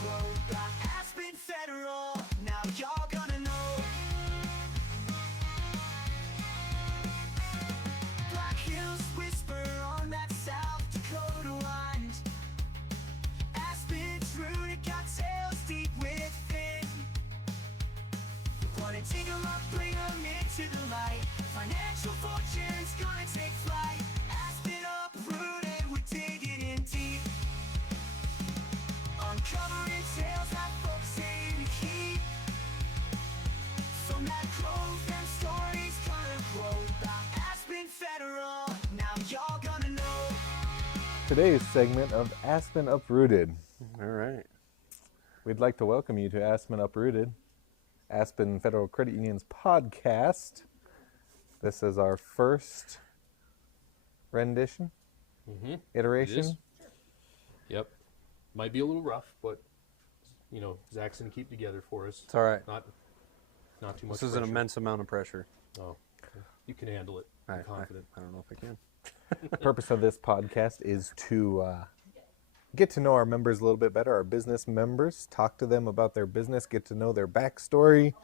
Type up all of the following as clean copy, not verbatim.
quote by Aspen Federal. Now y'all gonna know. Black Hills whisper on that South Dakota wind. Aspen Uprooted got tails deep within. Wanna dig 'em up, bring 'em into the light. Financial fortune's gonna take flight. Aspen Uprooted, we're digging in deep. Uncovering tales that folks aim to keep. From that growth, them stories gonna grow by Aspen Federal. Now y'all gonna know. Today's segment of Aspen Uprooted. All right. We'd like to welcome you to Aspen Uprooted, Aspen Federal Credit Union's podcast. This is our first rendition, iteration. It is. Yep. Might be a little rough, but Zach's gonna keep together for us. It's all right. Not too much. This is an pressure. immense amount of pressure. Oh, you can handle it. I'm confident. I don't know if I can. The purpose of this podcast is to get to know our members a little bit better, our business members, talk to them about their business, get to know their backstory,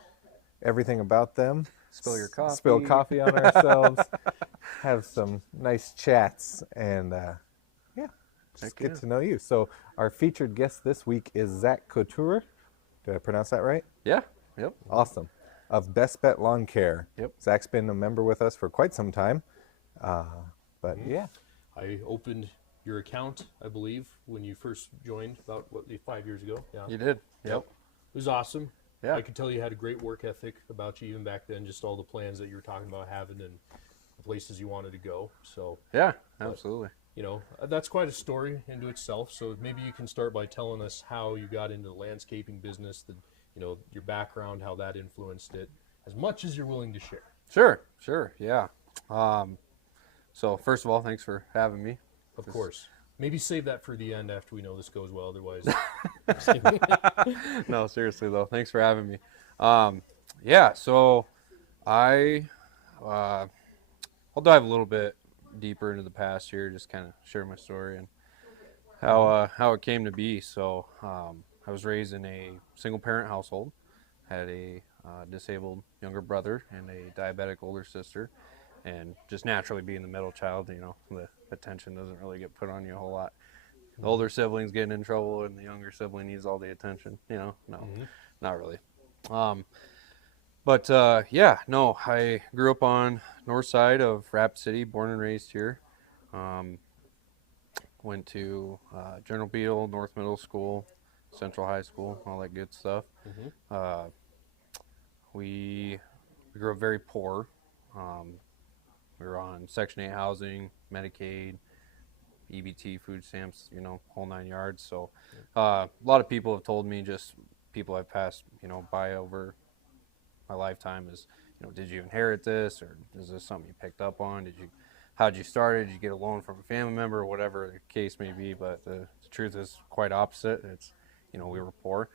everything about them. Spill your coffee. Spill coffee on ourselves, have some nice chats, and just get to know you. So our featured guest this week is Zach Couture. Did I pronounce that right? Yeah. Yep. Awesome. Of Bet Lawncare. Yep. Zach's been a member with us for quite some time. But yeah. I opened your account, I believe, when you first joined about 5 years ago. Yeah. You did. Yep. It was awesome. Yeah. I could tell you had a great work ethic about you even back then. Just all the plans that you were talking about having and the places you wanted to go. So. Yeah. Absolutely. That's quite a story into itself. So maybe you can start by telling us how you got into the landscaping business, your background, how that influenced it, as much as you're willing to share. Sure. Yeah. So first of all, thanks for having me. Of course. Maybe save that for the end after we know this goes well. Otherwise, No, seriously though, thanks for having me. Yeah. So I'll dive a little bit deeper into the past here, just kind of share my story and how it came to be. So I was raised in a single parent household, had a disabled younger brother and a diabetic older sister, and just naturally being the middle child, the attention doesn't really get put on you a whole lot. The older sibling's getting in trouble and the younger sibling needs all the attention, no, not really. I grew up on north side of Rapid City, born and raised here. Went to General Beale, North Middle School, Central High School, all that good stuff. We grew up very poor. We were on Section 8 housing, Medicaid, EBT, food stamps, whole 9 yards. So a lot of people have told me, just people I've passed, by over my lifetime, is, did you inherit this, or is this something you picked up on? How'd you start it? Did you get a loan from a family member, or whatever the case may be? But the truth is quite opposite. It's, we were poor.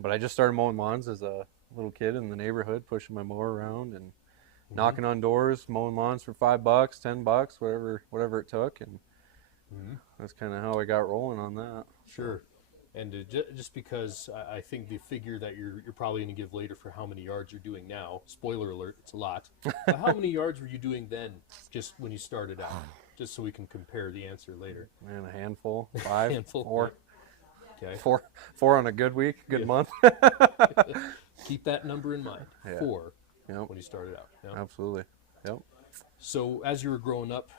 But I just started mowing lawns as a little kid in the neighborhood, pushing my mower around and knocking on doors, mowing lawns for $5, $10, whatever it took. And that's kind of how I got rolling on that. Sure. And just because I think the figure that you're probably going to give later for how many yards you're doing now, spoiler alert, it's a lot. But how many yards were you doing then, just when you started out? Just so we can compare the answer later. Man, a handful, 5, Handful. 4. Okay. Four on a good week, good month. Keep that number in mind. Yeah. 4 Yep. when you started out. Yep. Absolutely. Yep. So as you were growing up,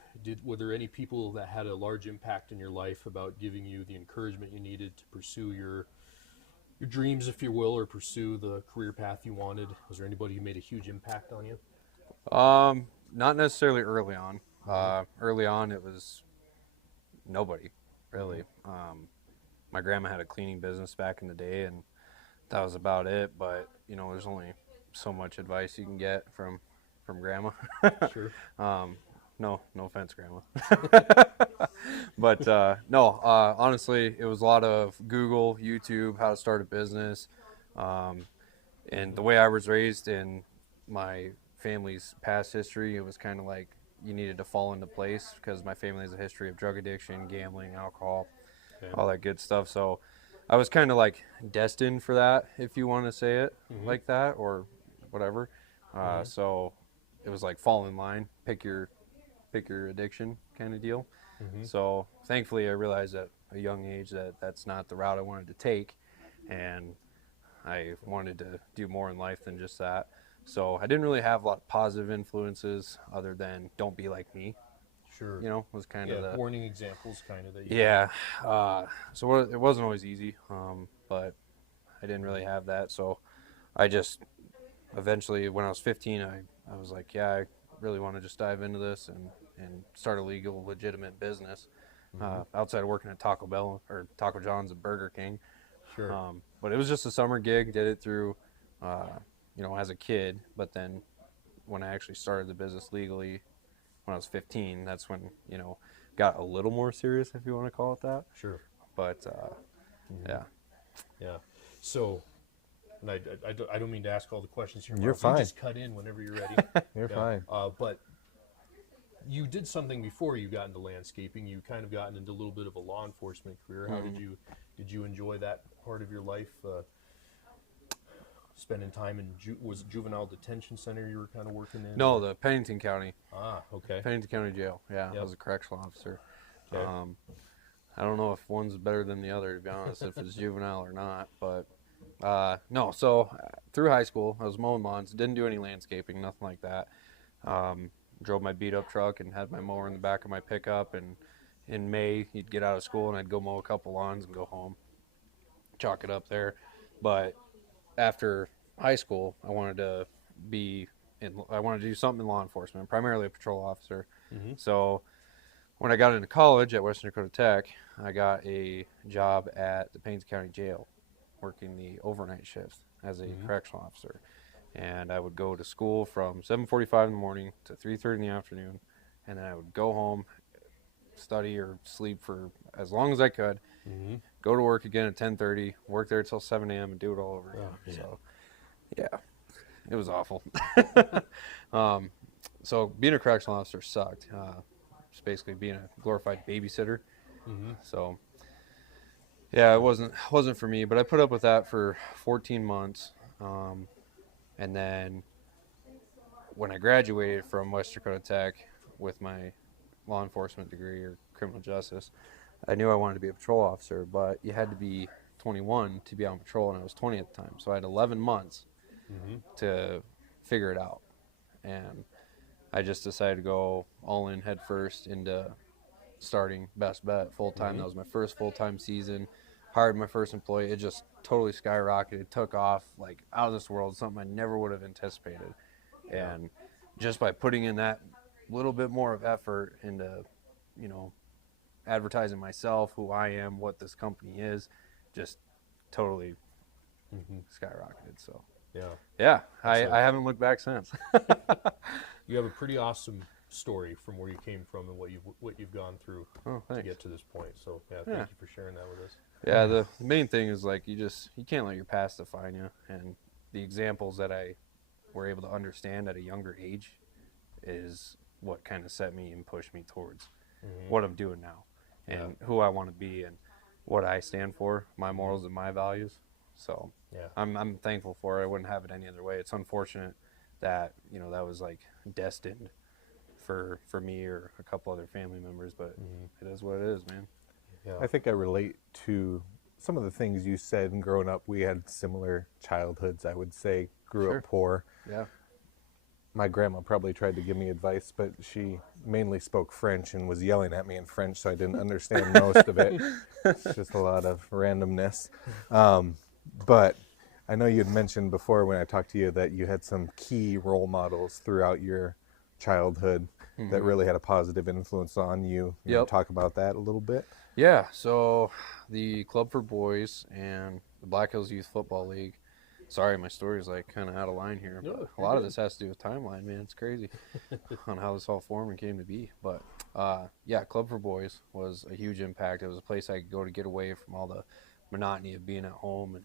were there any people that had a large impact in your life about giving you the encouragement you needed to pursue your dreams, if you will, or pursue the career path you wanted? Was there anybody who made a huge impact on you? Not necessarily early on. Early on, it was nobody, really. My grandma had a cleaning business back in the day, and that was about it. But there's only so much advice you can get from grandma. Sure. No offense, grandma. But honestly, it was a lot of Google, YouTube, how to start a business. And the way I was raised in my family's past history, it was kind of like you needed to fall into place because my family has a history of drug addiction, gambling, alcohol, all that good stuff. So I was kind of like destined for that, if you want to say it like that, or whatever. So it was like fall in line, pick your addiction kind of deal. So thankfully, I realized at a young age that that's not the route I wanted to take, and I wanted to do more in life than just that. So I didn't really have a lot of positive influences other than don't be like me. Sure. You know, was kind of the warning examples, kind of that. You yeah. So it wasn't always easy, but I didn't really have that. So I just eventually, when I was 15, I was like, yeah, I really want to just dive into this and start a legal, legitimate business outside of working at Taco Bell or Taco John's and Burger King. Sure. But it was just a summer gig. Did it through, as a kid. But then when I actually started the business legally when I was 15, that's when, got a little more serious, if you want to call it that. Sure. But, yeah. Yeah. So, and I don't mean to ask all the questions here. You're Mark. You fine. just cut in whenever you're ready. You're fine. But you did something before you got into landscaping. You kind of gotten into a little bit of a law enforcement career. How did you enjoy that part of your life? Spending time in was it juvenile detention center you were kind of working in? No, the Pennington County. Ah, okay. Pennington County Jail. Yeah, I was a correctional officer. Okay. I don't know if one's better than the other, to be honest, if it's juvenile or not. But no, so through high school, I was mowing lawns. Didn't do any landscaping, nothing like that. Drove my beat-up truck and had my mower in the back of my pickup. And in May, you'd get out of school and I'd go mow a couple lawns and go home, chalk it up there. But after high school, I wanted to do something in law enforcement, primarily a patrol officer. So when I got into college at Western Dakota Tech, I got a job at the Paynes County Jail, working the overnight shifts as a correctional officer. And I would go to school from 7:45 in the morning to 3:30 in the afternoon, and then I would go home, study or sleep for as long as I could, go to work again at 10:30, work there until 7 a.m. and do it all over again. yeah. So, yeah, it was awful. So being a correctional officer sucked. It's basically being a glorified babysitter. So, yeah, it wasn't for me, but I put up with that for 14 months. And then when I graduated from West Dakota Tech with my law enforcement degree or criminal justice, I knew I wanted to be a patrol officer, but you had to be 21 to be on patrol, and I was 20 at the time. So I had 11 months to figure it out. And I just decided to go all in head first into starting Best Bet full-time. That was my first full-time season. Hired my first employee. It just totally skyrocketed. It took off like out of this world, something I never would have anticipated. And just by putting in that little bit more of effort into, advertising myself, who I am, what this company is, just totally skyrocketed. So yeah, I haven't looked back since. You have a pretty awesome story from where you came from and what you've gone through to get to this point. So thank you for sharing that with us. Yeah, the main thing is like you can't let your past define you, and the examples that I were able to understand at a younger age is what kind of set me and pushed me towards what I'm doing now and who I want to be and what I stand for, my morals and my values. So I'm thankful for it. I wouldn't have it any other way. It's unfortunate that that was like destined for me or a couple other family members, but it is what it is, man. Yeah. I think I relate to some of the things you said. And growing up, we had similar childhoods, I would say. Grew up poor. Yeah. My grandma probably tried to give me advice, but she mainly spoke French and was yelling at me in French, so I didn't understand most of it. It's just a lot of randomness. But I know you had mentioned before when I talked to you that you had some key role models throughout your childhood that really had a positive influence on you. You want to talk about that a little bit? Yeah, so the Club for Boys and the Black Hills Youth Football League. Sorry, my story is like kind of out of line here, but a lot of this has to do with timeline, man. It's crazy on how this all formed and came to be. But yeah, Club for Boys was a huge impact. It was a place I could go to get away from all the monotony of being at home and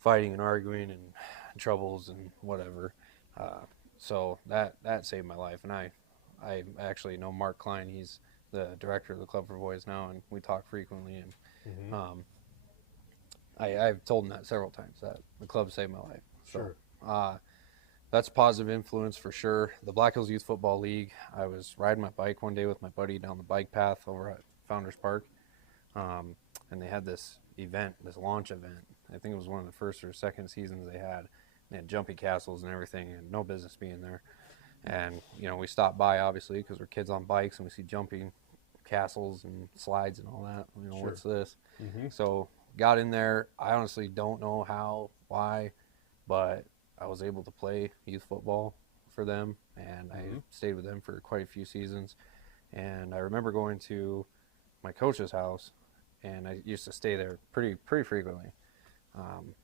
fighting and arguing and troubles and whatever. So that saved my life. And I actually know Mark Klein. He's the director of the Club for Boys now, and we talk frequently. And I've told him that several times, that the club saved my life. So, Sure. that's a positive influence for sure. The Black Hills Youth Football League, I was riding my bike one day with my buddy down the bike path over at Founders Park, and they had this event, this launch event. I think it was one of the first or second seasons they had. They had jumpy castles and everything, and no business being there. And, you know, we stopped by, obviously, because we're kids on bikes, and we see jumping castles and slides and all that. You know, Sure. what's this? Mm-hmm. So got in there. I honestly don't know how, why, but I was able to play youth football for them, and I stayed with them for quite a few seasons. And I remember going to my coach's house, and I used to stay there pretty frequently.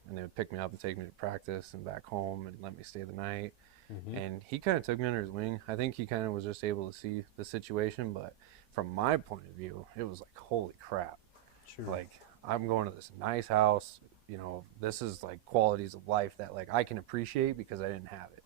And they would pick me up and take me to practice and back home and let me stay the night. Mm-hmm. And he kind of took me under his wing. I think he kind of was just able to see the situation, but from my point of view, it was like, holy crap. Sure. Like, I'm going to this nice house, you know, this is like qualities of life that like I can appreciate because I didn't have it,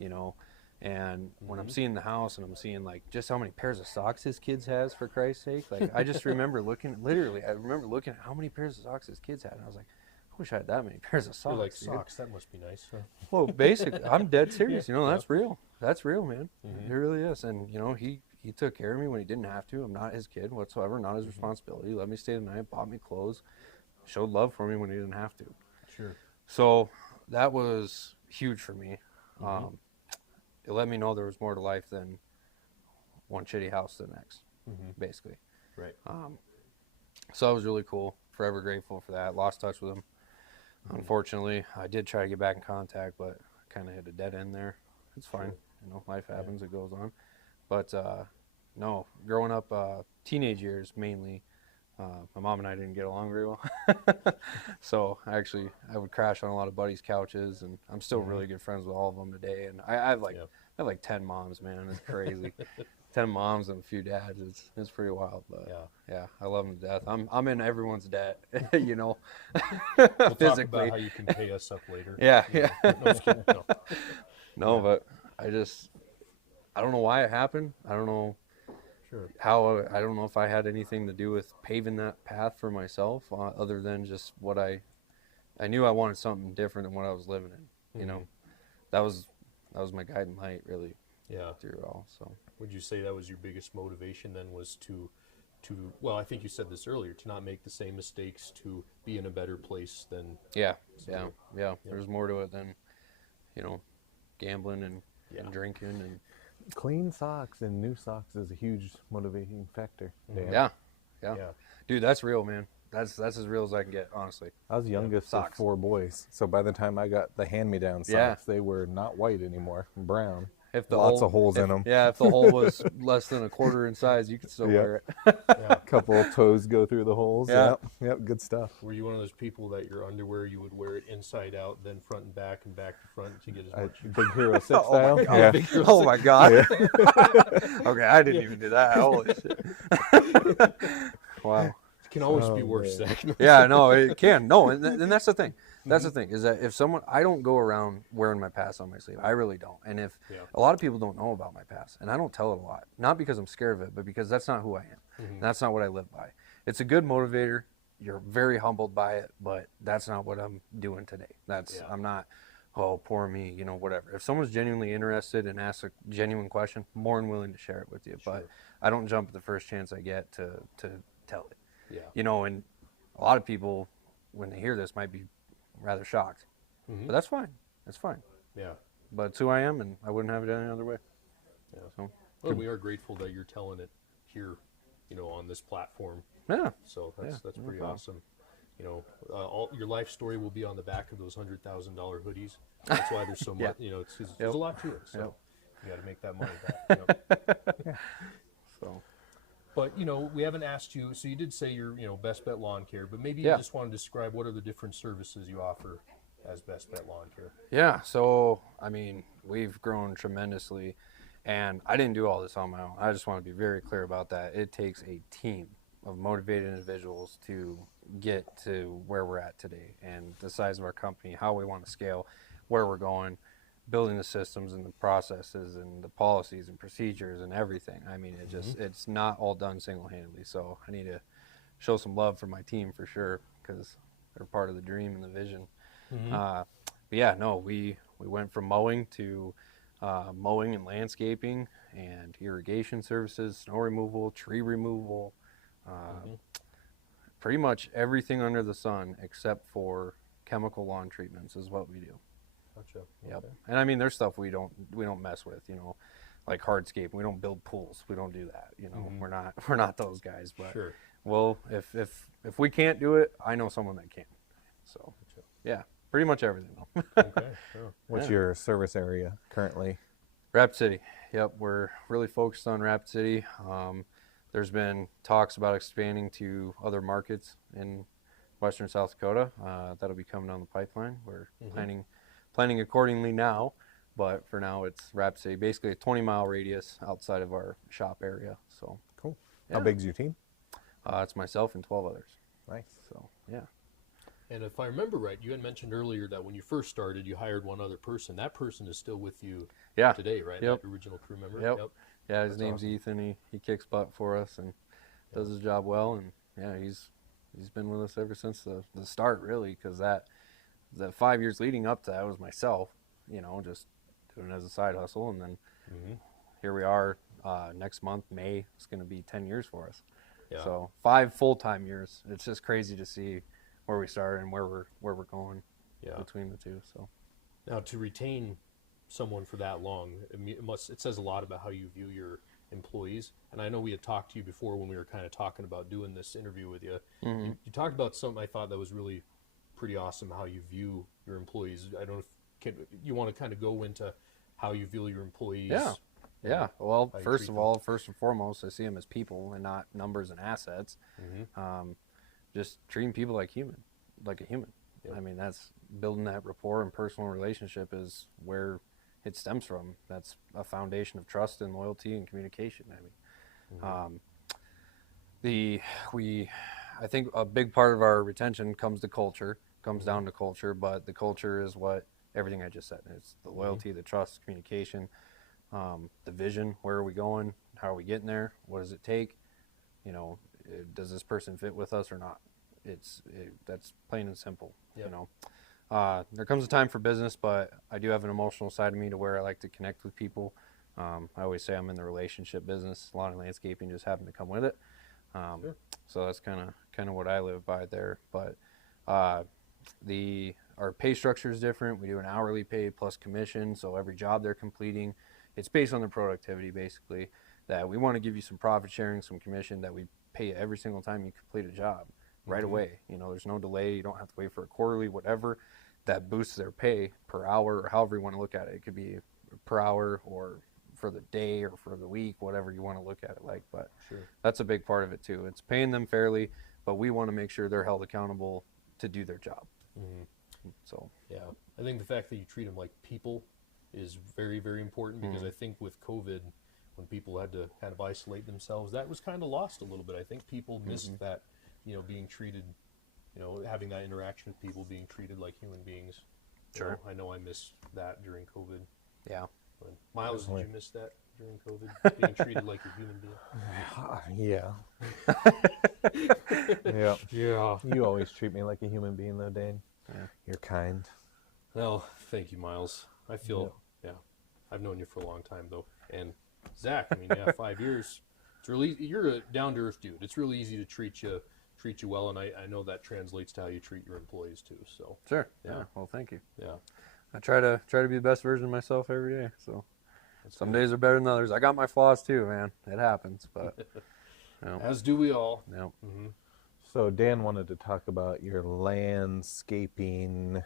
you know. And when I'm seeing the house and I'm seeing like just how many pairs of socks his kids has, for Christ's sake, like I just remember looking, literally, I remember looking at how many pairs of socks his kids had, and I was like, I wish I had that many pairs of socks. You're like, dude. socks, that must be nice. Huh? Well, basically, I'm dead serious. Yeah. You know, that's real. That's real, man. Mhm. It really is. And, you know, he took care of me when he didn't have to. I'm not his kid whatsoever, not his responsibility. Let me stay the night, bought me clothes, showed love for me when he didn't have to. Sure. So that was huge for me. It let me know there was more to life than one shitty house to the next, basically. Right. So that was really cool. Forever grateful for that. Lost touch with him. Unfortunately, I did try to get back in contact, but kind of hit a dead end there. It's fine. You know, life happens. It goes on. But no, growing up, teenage years mainly, my mom and I didn't get along very well. So actually, I would crash on a lot of buddies' couches, and I'm still really good friends with all of them today. And I have like 10 moms, man. It's crazy. 10 moms and a few dads. It's pretty wild, but yeah, I love them to death. I'm in everyone's debt, you know. We'll talk Physically. about how you can pay us up later. Yeah. No, just kidding. No. No, but I don't know why it happened. I don't know Sure. how. I don't know if I had anything to do with paving that path for myself, other than just what I knew I wanted something different than what I was living in. You know, that was my guiding light really Yeah. through it all. So. Would you say that was your biggest motivation then, was to well, I think you said this earlier, to not make the same mistakes, to be in a better place than Yeah. So, There's more to it than, you know, gambling and drinking and. Clean socks and new socks is a huge motivating factor. Dan. Yeah. Yeah. Dude, that's real, man. That's as real as I can get, honestly. I was youngest of Socks. 4 boys, so by the time I got the hand-me-down socks, Yeah. they were not white anymore, brown. If the Lots hole, of holes in them. Yeah, if the hole was less than a quarter in size, you could still Yeah. wear it. Yeah. Couple of toes go through the holes. Yeah. Yep, good stuff. Were you one of those people that your underwear, you would wear it inside out, then front and back to front to get as much? Big Hero 6 Oh style. my God. Yeah. Big Hero Oh my God. Yeah. Okay, I didn't even do that. Holy shit. Wow. It can always be Oh, worse, man. Zach. Yeah, no, it can. No, and that's the thing. That's the thing, is that if someone, I don't go around wearing my past on my sleeve. I really don't. And if a lot of people don't know about my past, and I don't tell it a lot, not because I'm scared of it, but because that's not who I am. And that's not what I live by. It's a good motivator. You're very humbled by it, but that's not what I'm doing today. I'm not, oh, poor me, you know, whatever. If someone's genuinely interested and asks a genuine question, more than willing to share it with you. But I don't jump at the first chance I get to tell it. Yeah. You know, and a lot of people, when they hear this, might be rather shocked. But that's fine. That's fine. Yeah. But it's who I am, and I wouldn't have it any other way. Yeah. So, Well, we are grateful that you're telling it here, you know, on this platform. yeah. So that's no pretty problem. awesome. You know, all your life story will be on the back of those $100,000 hoodies. That's why there's so much. You know, there's a lot to it. So you got to make that money back. You know? So, But, you know, we haven't asked you, so you did say you're, you know, Best Bet Lawncare, but maybe you just want to describe what are the different services you offer as Best Bet Lawncare. yeah. So, I mean, we've grown tremendously, and I didn't do all this on my own. I just want to be very clear about that. It takes a team of motivated individuals to get to where we're at today, and the size of our company, how we want to scale, where we're going, building the systems and the processes and the policies and procedures and everything. I mean, it just, it's not all done single-handedly. So I need to show some love for my team for sure, because they're part of the dream and the vision. Mhm. But yeah, no, we went from mowing to mowing and landscaping and irrigation services, snow removal, tree removal, pretty much everything under the sun except for chemical lawn treatments is what we do. Gotcha. Yep. Okay. And I mean, there's stuff we don't mess with, like hardscape. We don't build pools. We don't do that. We're not those guys. But Sure. well, if we can't do it, I know someone that can. So Gotcha. yeah, pretty much everything though. Okay. Sure. What's Yeah. your service area currently? Rapid City. Yep, we're really focused on Rapid City. There's been talks about expanding to other markets in western South Dakota. That'll be coming down the pipeline. We're planning accordingly now, but for now it's Rapid City, basically a 20-mile radius outside of our shop area. So Cool. Yeah. How big's your team? it's myself and 12 others. Nice. So yeah. And if I remember right, you had mentioned earlier that when you first started, you hired one other person. That person is still with you Yeah. today, right? Yep. That original crew member. Yep. Yeah, his That's name's awesome. Ethan. He kicks butt for us and does his job well. And yeah, he's been with us ever since the start, really, because that 5 years leading up to that was myself, just doing it as a side hustle. And then here we are. Next month, May, it's going to be 10 years for us. Yeah. So 5 full-time years. It's just crazy to see where we started and where we're going between the two. So Now, to retain someone for that long, it says a lot about how you view your employees. And I know we had talked to you before when we were kind of talking about doing this interview with you. You talked about something I thought that was really pretty awesome, how you view your employees. I don't know if you want to kind of go into how you view your employees. Yeah. Well, How you first treat of them. all, first and foremost, I see them as people and not numbers and assets. Just treating people like a human. Yep. I mean, that's building that rapport and personal relationship is where it stems from. That's a foundation of trust and loyalty and communication. I mean, I think a big part of our retention comes down to culture, but the culture is what everything I just said. It's the loyalty, the trust, communication, the vision. Where are we going? How are we getting there? What does it take? Does this person fit with us or not? That's plain and simple. Yep. There comes a time for business, but I do have an emotional side of me to where I like to connect with people. I always say I'm in the relationship business. Lawn and landscaping just happen to come with it. Sure. So that's kind of what I live by there. But our pay structure is different. We do an hourly pay plus commission. So every job they're completing, it's based on their productivity, basically. That we want to give you some profit sharing, some commission that we pay you every single time you complete a job right away. There's no delay. You don't have to wait for a quarterly, whatever. That boosts their pay per hour or however you want to look at it. It could be per hour or for the day or for the week, whatever you want to look at it like. But Sure. that's a big part of it too. It's paying them fairly, but we want to make sure they're held accountable to do their job. So Yeah, I think the fact that you treat them like people is very, very important because I think with COVID, when people had to kind of isolate themselves, that was kind of lost a little bit. I think people missed that, being treated, having that interaction with people, being treated like human beings. Sure. I know I missed that during COVID. yeah. But Miles, did you miss that during COVID? Being treated like a human being? Yeah. Yeah. You always treat me like a human being, though, Dane. Yeah. You're kind. Well, thank you, Miles. I feel, I've known you for a long time, though. And Zach, 5 years. It's really, you're a down-to-earth dude. It's really easy to treat you well, and I know that translates to how you treat your employees, too. So, Sure. Yeah. Yeah. Well, thank you. yeah. I try to be the best version of myself every day. So That's some good. days are better than others. I got my flaws too, man. It happens, but As do we all. So Dan wanted to talk about your landscaping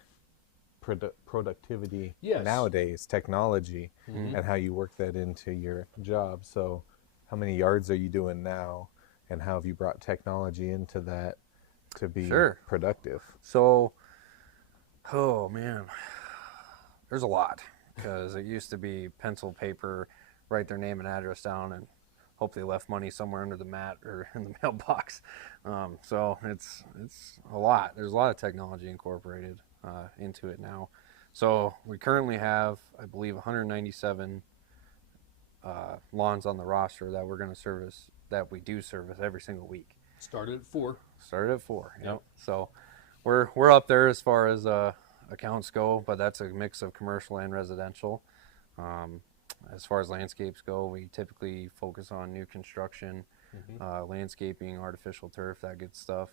productivity Yes. nowadays, technology, and how you work that into your job. So how many yards are you doing now, and how have you brought technology into that to be Sure. productive? So, oh man, there's a lot because it used to be pencil, paper, write their name and address down, and hope they left money somewhere under the mat or in the mailbox. So it's a lot. There's a lot of technology incorporated into it now. So we currently have, I believe, 197 lawns on the roster that we're going to service, that we do service every single week. Started at 4. Started at 4. Yep. So we're up there as far as accounts go, but that's a mix of commercial and residential. As far as landscapes go, we typically focus on new construction, landscaping, artificial turf, that good stuff.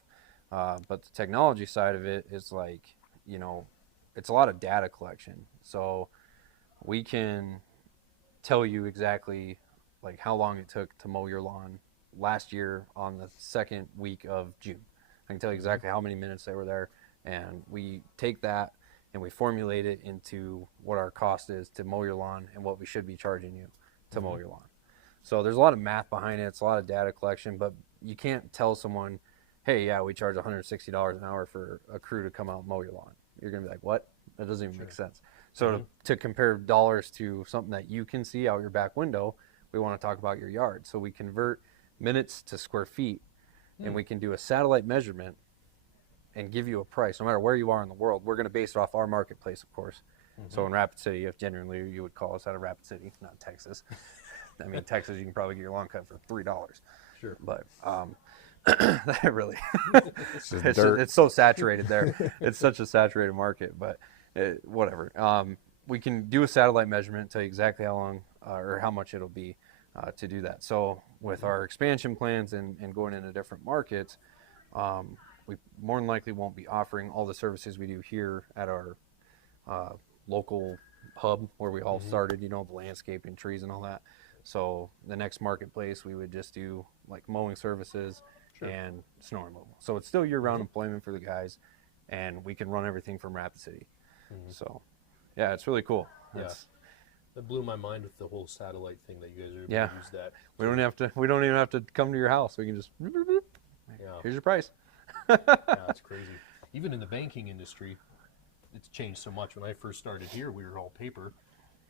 But the technology side of it is like, it's a lot of data collection. So we can tell you exactly like how long it took to mow your lawn last year on the second week of June. I can tell you exactly how many minutes they were there, and we take that and we formulate it into what our cost is to mow your lawn and what we should be charging you to mow your lawn. So there's a lot of math behind it. It's a lot of data collection, but you can't tell someone, hey, yeah, we charge $160 an hour for a crew to come out and mow your lawn. You're going to be like, what? That doesn't even make sense. So to compare dollars to something that you can see out your back window, we want to talk about your yard. So we convert minutes to square feet, and we can do a satellite measurement and give you a price. No matter where you are in the world, we're going to base it off our marketplace, of course. So in Rapid City, if genuinely you would call us out of Rapid City, not Texas. I mean, Texas, you can probably get your lawn cut for $3. Sure. But that really, dirt. it's so saturated there. It's such a saturated market, but whatever. We can do a satellite measurement, tell you exactly how long or how much it'll be to do that. So with our expansion plans and going into different markets, we more than likely won't be offering all the services we do here at our local hub where we all started, the landscaping, trees and all that. So the next marketplace, we would just do like mowing services and snow removal. So it's still year-round employment for the guys, and we can run everything from Rapid City. So yeah, it's really cool. Yeah. That blew my mind with the whole satellite thing that you guys are able to use that. We don't even have to come to your house. We can just here's your price. Yeah, it's crazy. Even in the banking industry, it's changed so much. When I first started here, we were all paper.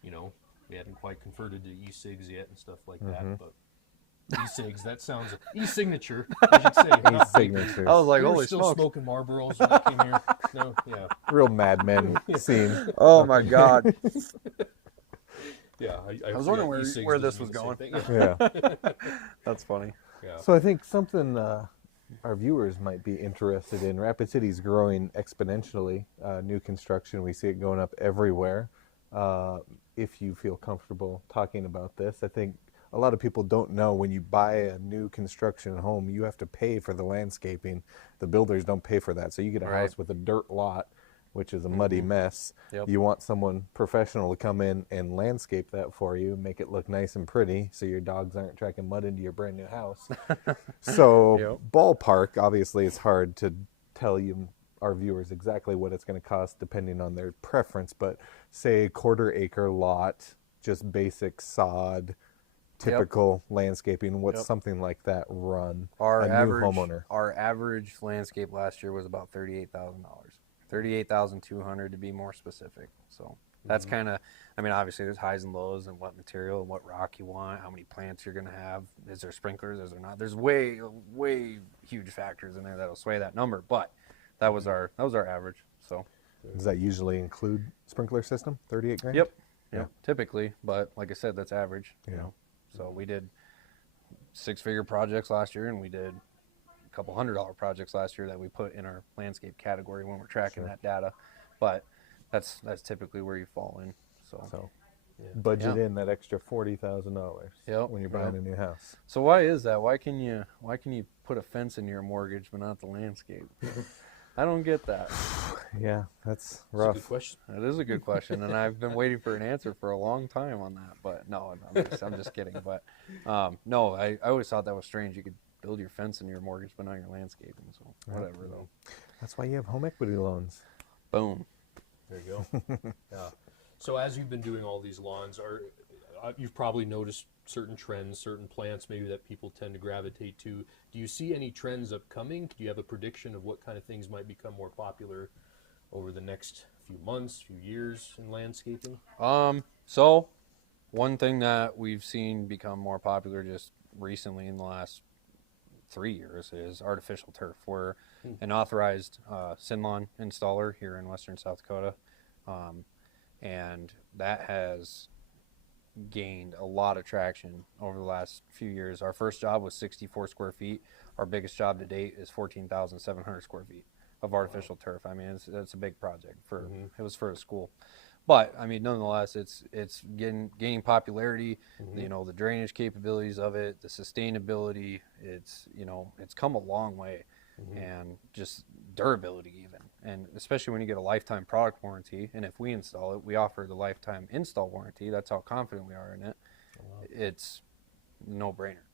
We hadn't quite converted to e-cigs yet and stuff like that. But e-cigs, that sounds e-signature, I should say. E-signatures. I was like, We were holy still smokes. smoking Marlboros when I came here. No, yeah, Real Mad Men scene. Oh my God. yeah. I was wondering where this was going. Yeah. That's funny. Yeah. So I think something our viewers might be interested in. Rapid City's growing exponentially. New construction, we see it going up everywhere. If you feel comfortable talking about this, I think a lot of people don't know when you buy a new construction home, you have to pay for the landscaping. The builders don't pay for that. So you get a house with a dirt lot, which is a muddy mess. Yep. You want someone professional to come in and landscape that for you, make it look nice and pretty so your dogs aren't tracking mud into your brand new house. So ballpark, obviously it's hard to tell you, our viewers, exactly what it's going to cost depending on their preference, but say a quarter-acre lot, just basic sod, typical landscaping, what's something like that run Our a average new homeowner? Our average landscape last year was about $38,000. $38,200 to be more specific. So that's kind of, obviously there's highs and lows and what material and what rock you want, how many plants you're going to have, is there sprinklers, is there not? There's way huge factors in there that'll sway that number, but that was our average. So Does that usually include sprinkler system, 38 grand? Yep, typically, but like I said, that's average. So we did six-figure projects last year, and we did a couple $100 projects last year that we put in our landscape category when we're tracking that data. But that's typically where you fall in. So budget in that extra $40,000 when you're buying a new house. So why is that? Why can you put a fence in your mortgage but not the landscape? I don't get that. Yeah, that's That's a rough. good question. That is a good question, and I've been waiting for an answer for a long time on that. But no, I'm just kidding. But no, I always thought that was strange. You could build your fence in your mortgage, but not your landscaping. So whatever, though. That's why you have home equity loans. Boom. There you go. Yeah. So as you've been doing all these lawns, you've probably noticed certain trends, certain plants maybe that people tend to gravitate to. Do you see any trends upcoming? Do you have a prediction of what kind of things might become more popular over the next few months, few years in landscaping? So one thing that we've seen become more popular just recently in the last 3 years is artificial turf. We're an authorized sin lawn installer here in western South Dakota, and that has gained a lot of traction over the last few years. Our first job was 64 square feet. Our biggest job to date is 14,700 square feet. of artificial turf. I mean, it's a big project it was for a school. But I mean, nonetheless, it's gaining popularity. You know, the drainage capabilities of it, the sustainability. It's come a long way, and just durability even. And especially when you get a lifetime product warranty, and if we install it, we offer the lifetime install warranty. That's how confident we are in it. It's no brainer.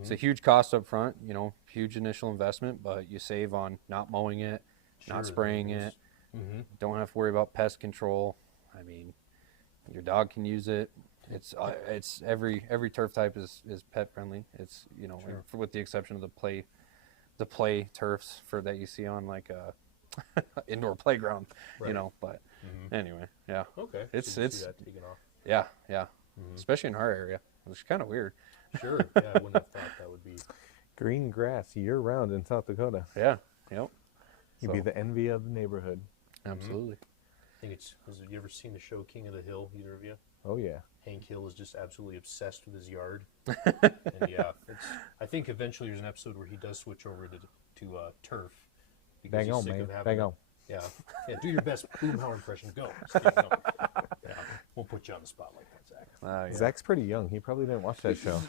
It's a huge cost up front. You know, huge initial investment, but you save on not mowing it, not spraying it. Don't have to worry about pest control. I mean, your dog can use it. It's every turf type is pet friendly. It's with the exception of the play turfs that you see on like a indoor playground. Right. But anyway, yeah. Okay. It's so you see that taken off. yeah. Especially in our area, which is kind of weird. Sure. Yeah, I wouldn't have thought that would be. Green grass year round in South Dakota. Yeah. Yep. You'd be the envy of the neighborhood. Absolutely. I think have you ever seen the show King of the Hill? Either of you? Oh yeah. Hank Hill is just absolutely obsessed with his yard. And yeah, I think eventually there's an episode where he does switch over to turf. Bang on, man. Bang on. Yeah. Do your best Boomhauer impression. Go. Yeah. Won't put you on the spot like that, Zach. Yeah. Zach's pretty young. He probably didn't watch that show.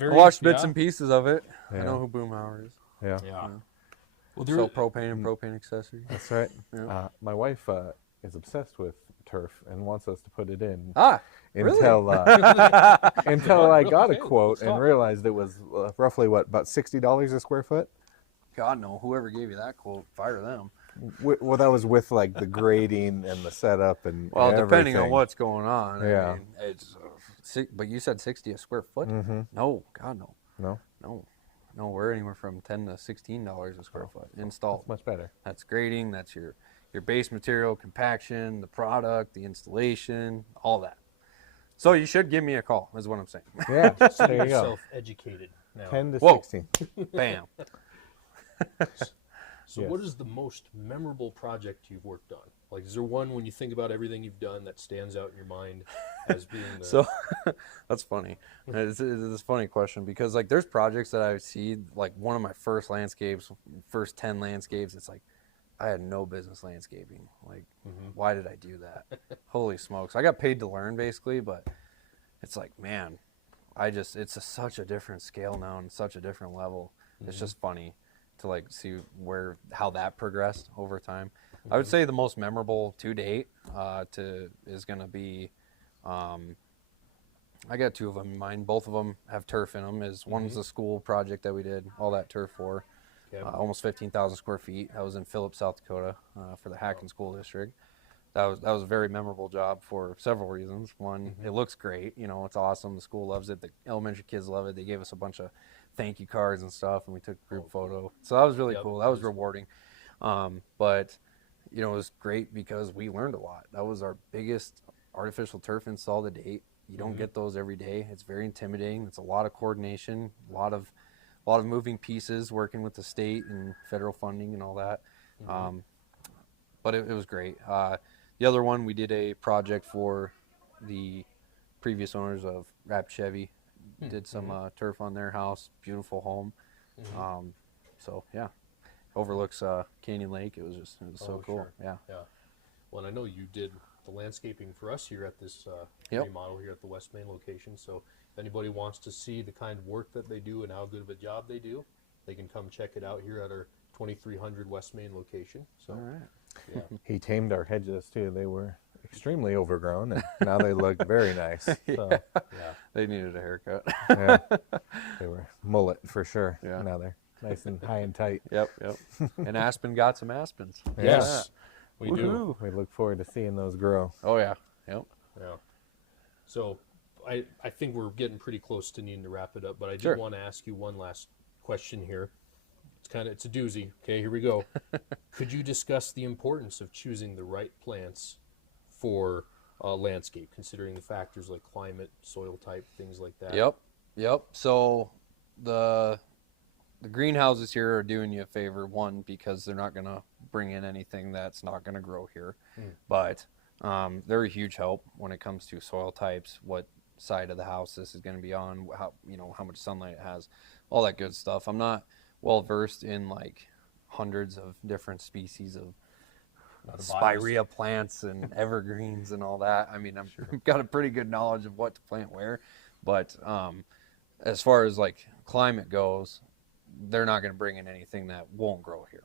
I watched bits and pieces of it. Yeah. I know who Boomhauer is. Yeah. Yeah. Well, sell propane and propane accessories. That's right. Yeah. My wife is obsessed with turf and wants us to put it in. Really? Until I got a Okay, quote let's and talk. realized it was roughly about $60 a square foot. God no, whoever gave you that quote, fire them. Well, that was with like the grading and the setup and Well, depending on everything. what's going on. Yeah. I mean, it's but you said 60 a square foot? Mm-hmm. No, God no. No, No, we're anywhere from $10 to $16 a square foot installed. it's much better. That's grading, that's your base material, compaction, the product, the installation, all that. So you should give me a call, is what I'm saying. Yeah, So there you go. self-educated now. 10 to Whoa. 16. Bam. So Yes. what is the most memorable project you've worked on? Like, is there one when you think about everything you've done that stands out in your mind as being the... So that's funny. It's a funny question because like there's projects that I see, like one of my first 10 landscapes, it's like I had no business landscaping. Like, why did I do that? Holy smokes. I got paid to learn basically, but it's like, man, it's such a different scale now and such a different level. It's just funny to like see how that progressed over time. I would say the most memorable to date is going to be, I got two of them in mind. Both of them have turf in them. One's the school project that we did all that turf for, Okay. almost 15,000 square feet. That was in Phillips, South Dakota, for the Hacken School District. That was a very memorable job for several reasons. One, it looks great. It's awesome. The school loves it. The elementary kids love it. They gave us a bunch of thank you cards and stuff, and we took a group photo. So that was really cool. That was rewarding. But it was great because we learned a lot. That was our biggest artificial turf install to date. You don't get those every day. It's very intimidating. It's a lot of coordination, a lot of moving pieces, working with the state and federal funding and all that. But it was great. The other one, we did a project for the previous owners of Rapid Chevy. Did some turf on their house. Beautiful home. So yeah, overlooks Canyon Lake. It was so cool. Sure. Yeah. Well, and I know you did the landscaping for us here at this Yep. remodel here at the West Main location. So if anybody wants to see the kind of work that they do and how good of a job they do, they can come check it out here at our 2300 West Main location. So All right. yeah. He tamed our hedges too. They were extremely overgrown, and now they look very nice. So, Yeah. They needed a haircut. yeah, they were mullet for sure. Yeah. Now they're nice and high and tight. Yep. And Aspen got some aspens. Yes, we do. Woohoo. We look forward to seeing those grow. Oh yeah. Yep. Yeah. So I think we're getting pretty close to needing to wrap it up, but I did Sure. want to ask you one last question here. It's a doozy. Okay, here we go. Could you discuss the importance of choosing the right plants for landscape, considering the factors like climate, soil type, things like that? Yep. So the greenhouses here are doing you a favor, one, because they're not going to bring in anything that's not going to grow here. But they're a huge help when it comes to soil types, what side of the house this is going to be on, how much sunlight it has, all that good stuff. I'm not well versed in like hundreds of different species of Not a spirea plants and evergreens and all that. I mean, I've got a pretty good knowledge of what to plant where, but as far as like climate goes, they're not going to bring in anything that won't grow here.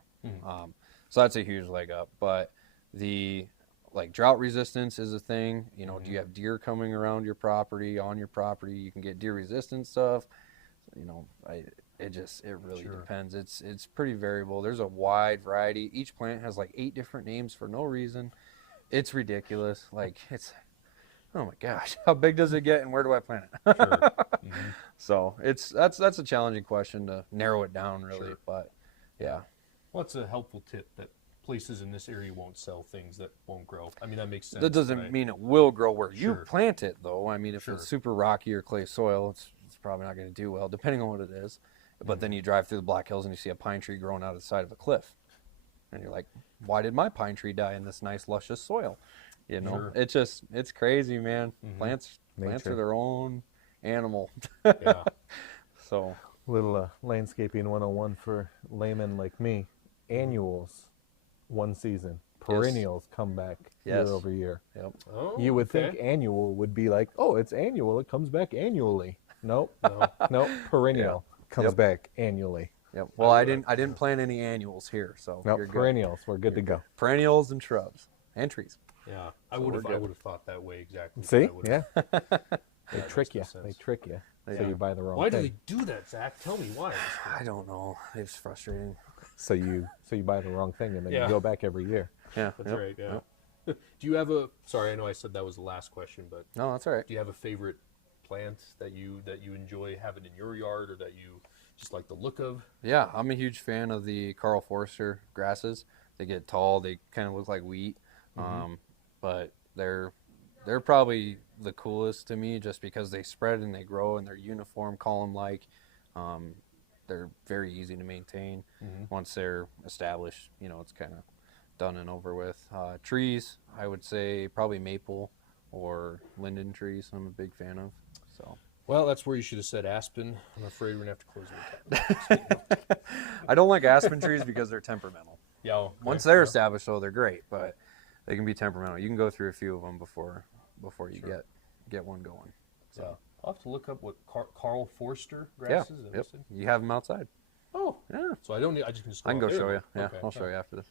So that's a huge leg up. But the like drought resistance is a thing. You know, do you have deer coming around your property, on your property? You can get deer resistant stuff. You know, it really depends. It's pretty variable. There's a wide variety. Each plant has like 8 different names for no reason. It's ridiculous. Like oh my gosh, how big does it get and where do I plant it? Sure. So that's a challenging question to narrow it down really. Sure. But yeah. Well, that's a helpful tip that places in this area won't sell things that won't grow. I mean, that makes sense. That doesn't right? mean it will grow where you Sure. plant it, though. I mean, if Sure. it's super rocky or clay soil, it's probably not going to do well, depending on what it is. But then you drive through the Black Hills and you see a pine tree growing out of the side of a cliff. And you're like, why did my pine tree die in this nice, luscious soil? You know, Sure. it's crazy, man. Plants Nature. are their own animal. Yeah. So, Little landscaping 101 for laymen like me. Annuals, one season. Perennials come back Yes. year over year. yep. Oh, You would okay. think annual would be like, oh, it's annual. It comes back annually. Nope. No. Nope. Perennial comes Yep. back annually. Yep. Well, I didn't plant any annuals here, so Nope. you're good. Perennials. We're good to go. Perennials and shrubs and trees. Yeah, I So would we're have. I good. would have thought that way exactly. See? I would've- Yeah. They that trick you. makes no They sense. trick you. So Yeah. you buy the wrong Why do thing. they do that, Zach? Tell me why. I don't know. It's frustrating. So you buy the wrong thing and then Yeah. you go back every year. Yeah. That's yep, right. Yeah. yep. Do you have a? Sorry, I know I said that was the last question, but No, that's all right. do you have a favorite plant that you enjoy having in your yard, or that you just like the look of? Yeah, I'm a huge fan of the Carl Forster grasses. They get tall. They kind of look like wheat, but they're probably the coolest to me just because they spread and they grow and they're uniform, column-like. They're very easy to maintain. Once they're established, you know, it's kind of done and over with. Trees, I would say probably maple or linden trees. I'm a big fan of. So Well, that's where you should have said aspen. I'm afraid we're gonna have to close it. I don't like aspen trees because they're temperamental. Yeah. Okay. Once they're established, though, they're great, but they can be temperamental. You can go through a few of them before you get one going. Yeah. I'll have to look up what Carl Forster Yeah, grasses. Is that what yep. you said? You have them outside. Oh, Yeah, so I don't need. I just can. I can go there show we you. go. Yeah, Okay. I'll show you after this.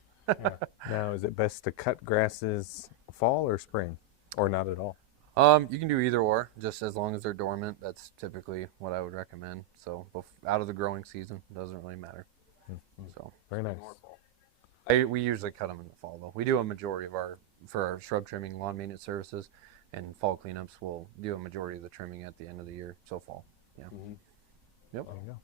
Now, is it best to cut grasses fall or spring, or not at all? You can do either or, just as long as they're dormant. That's typically what I would recommend. So out of the growing season, doesn't really matter. So Very nice. we usually cut them in the fall though. We do a majority of our shrub trimming, lawn maintenance services, and fall cleanups. We'll do a majority of the trimming at the end of the year. So fall. Yeah. Yep. There you go.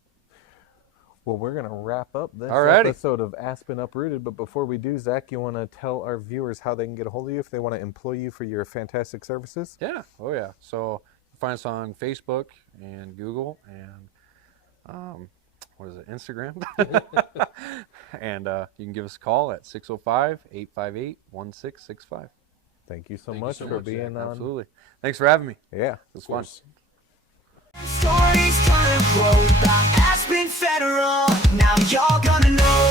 Well, we're going to wrap up this Alrighty. episode of Aspen Uprooted. But before we do, Zach, you want to tell our viewers how they can get a hold of you if they want to employ you for your fantastic services? Yeah. Oh yeah. So find us on Facebook and Google and what is it? Instagram. And you can give us a call at 605-858-1665. Thank you so Thank you much so for much, being Zach. on. Absolutely. Thanks for having me. Yeah. It was fun. Stories gonna grow by Aspen Federal. Now y'all gonna know.